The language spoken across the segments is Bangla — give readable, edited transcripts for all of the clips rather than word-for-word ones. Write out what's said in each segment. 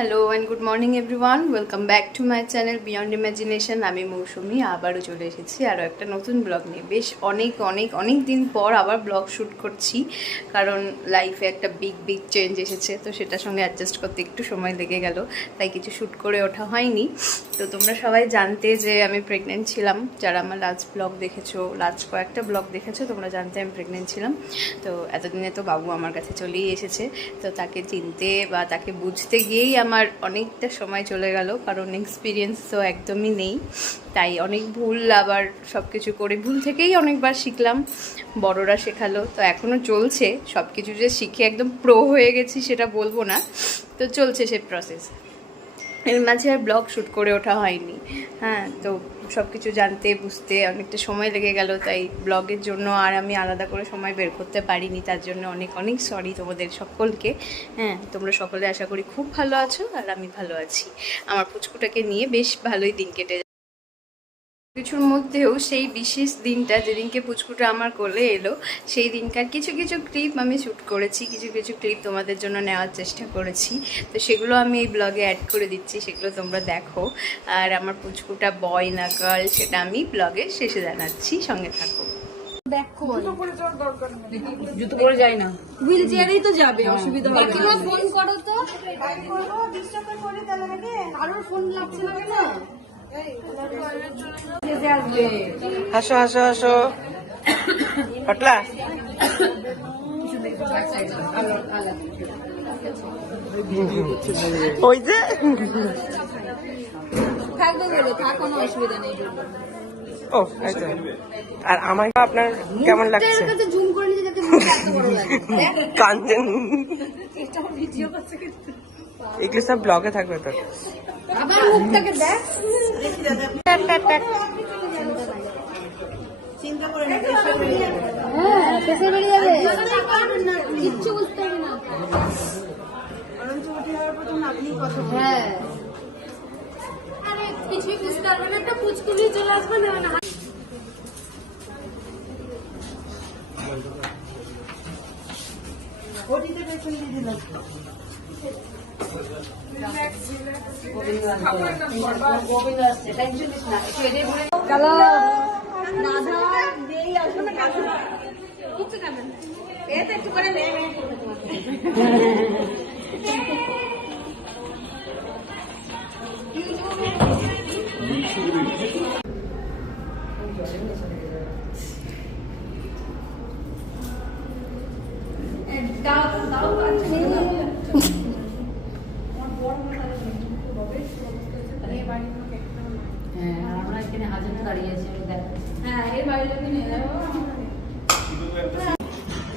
Hello and good morning everyone, welcome back to my channel beyond imagination. আমি মৌসুমি আবারও চলে এসেছি আরও একটা নতুন ব্লগ নিয়ে। বেশ অনেক দিন পর আবার ব্লগ শ্যুট করছি, কারণ লাইফে একটা বিগ চেঞ্জ এসেছে, তো সেটার সঙ্গে অ্যাডজাস্ট করতে একটু সময় লেগে গেল, তাই কিছু শ্যুট করে ওঠা হয়নি। তো তোমরা সবাই জানতে যে আমি প্রেগনেন্ট ছিলাম, যারা আমার লাস্ট ব্লগ দেখেছো, লাস্ট কয়েকটা ব্লগ দেখেছো, তোমরা জানতে আমি প্রেগনেন্ট ছিলাম। তো এতদিনে তো বাবু আমার কাছে চলেই এসেছে, তো তাকে চিনতে বা তাকে বুঝতে গিয়েই আমার অনেকটা সময় চলে গেল, কারণ এক্সপিরিয়েন্স তো একদমই নেই, তাই অনেক ভুল, আবার সব কিছু করে ভুল থেকেই অনেকবার শিখলাম, বড়রা শেখালো, তো এখনও চলছে। সব কিছু যে শিখে একদম প্রো হয়ে গেছি সেটা বলবো না, তো চলছে সে প্রসেস। এর মাঝে আর ব্লগ শ্যুট করে ওঠা হয়নি। হ্যাঁ, তো সব কিছু জানতে বুঝতে অনেকটা সময় লেগে গেল, তাই ব্লগের জন্য আর আমি আলাদা করে সময় বের করতে পারিনি। তার জন্য অনেক সরি তোমাদের সকলকে। হ্যাঁ, তোমরা সকলে আশা করি খুব ভালো আছো, আর আমি ভালো আছি। আমার পুচকুটাকে নিয়ে বেশ ভালোই দিন কেটে কিছুর মধ্যেও সেই বিশেষ দিনটা যেদিনকে পুচকুটা আমার কোলে এলো, সেই দিনকার কিছু ক্লিপ আমি শ্যুট করেছি, কিছু ক্লিপ তোমাদের জন্য নেওয়ার চেষ্টা করেছি, তো সেগুলো আমি এই ব্লগে অ্যাড করে দিচ্ছি, সেগুলো তোমরা দেখো। আর আমার পুচকুটা বয় না গার্ল সেটা আমি ব্লগের শেষে জানাচ্ছি, সঙ্গে থাকো। জুতো পরে যায় না, হুইল চেয়ারেই তো যাবে, অসুবিধা হবে না। ফোন করো তো, কারোর ফোন লাগছে না কেন? হাসো হাসো হাসো পটলা ওই যে থাকবে বলো, থাক, কোনো অসুবিধা নেই। ও আচ্ছা। আর আমার আপনার কেমন লাগছে? জুম করে নিয়ে যাতে মুখটা এত বড় লাগে। কাঞ্চন এটা ভিডিও করছে কিন্তু এগুলো সব ব্লগে থাকবে তো। আবার মুখটাকে দেখ, চিন্তা করে না, হ্যাঁ ফেসে বেরিয়ে যাবে, কিচ্ছু বুঝতে হবে না। হ্যাঁ, আরে কিছুই বুঝতে পারবে না, একটা পুচকুলি চলে আসবে না। ওটিতে পেছন দিয়ে দিলাম। একটু করে আমরা এখানে হাজার দাঁড়িয়ে আছি, হ্যাঁ, এর বাইরে নিয়ে যাবো।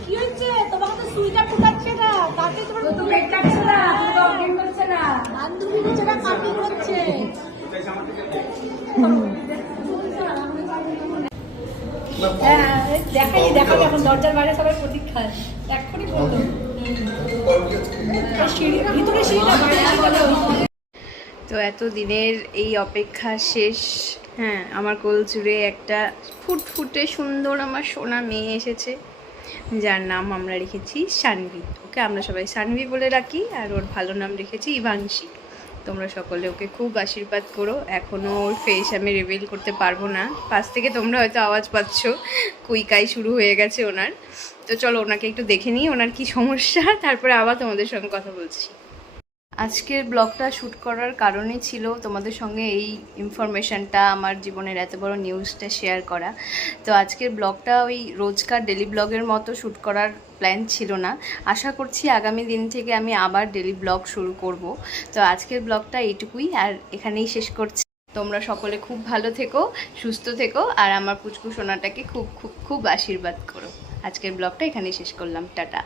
কি হচ্ছে? তোমাকে তো সুইটা ফুটাচ্ছে না, তাতে তোমার তো পেট কাটছে না, তো অজ্ঞান করছে না, বান্ধবী বেচারা কাটিং হচ্ছে। হ্যাঁ, দেখাই এখন দরজার বাইরে সবাই প্রতীক্ষায়, এক্ষুনি বললো ভিতরে সিঁড়িটা বাইরে। তো এত দিনের এই অপেক্ষা শেষ। হ্যাঁ, আমার কোল জুড়ে একটা ফুটফুটে সুন্দর আমার সোনা মেয়ে এসেছে, যার নাম আমরা রেখেছি সানভি। ওকে আমরা সবাই সানভি বলে রাখি, আর ওর ভালো নাম রেখেছি ইভাংশী। তোমরা সকলে ওকে খুব আশীর্বাদ করো। এখনও ওর ফেস আমি রিভিল করতে পারবো না, পাশ থেকে তোমরা হয়তো আওয়াজ পাচ্ছ, কুইকাই শুরু হয়ে গেছে ওনার। তো চলো ওনাকে একটু দেখে নিই, ওনার কি সমস্যা, তারপরে আবার তোমাদের সঙ্গে কথা বলছি। আজকের ব্লগটা শ্যুট করার কারণে ছিল তোমাদের সঙ্গে এই ইনফরমেশানটা, আমার জীবনের এত বড় নিউজটা শেয়ার করা। তো আজকের ব্লগটা ওই রোজকার ডেলি ব্লগের মতো শ্যুট করার প্ল্যান ছিল না। আশা করছি আগামী দিন থেকে আমি আবার ডেলি ব্লগ শুরু করব। তো আজকের ব্লগটা এইটুকুই, আর এখানেই শেষ করছি। তোমরা সকলে খুব ভালো থেকো, সুস্থ থেকো, আর আমার পুচকু সোনাটাকে খুব আশীর্বাদ করো। আজকের ব্লগটা এখানেই শেষ করলাম, টাটা।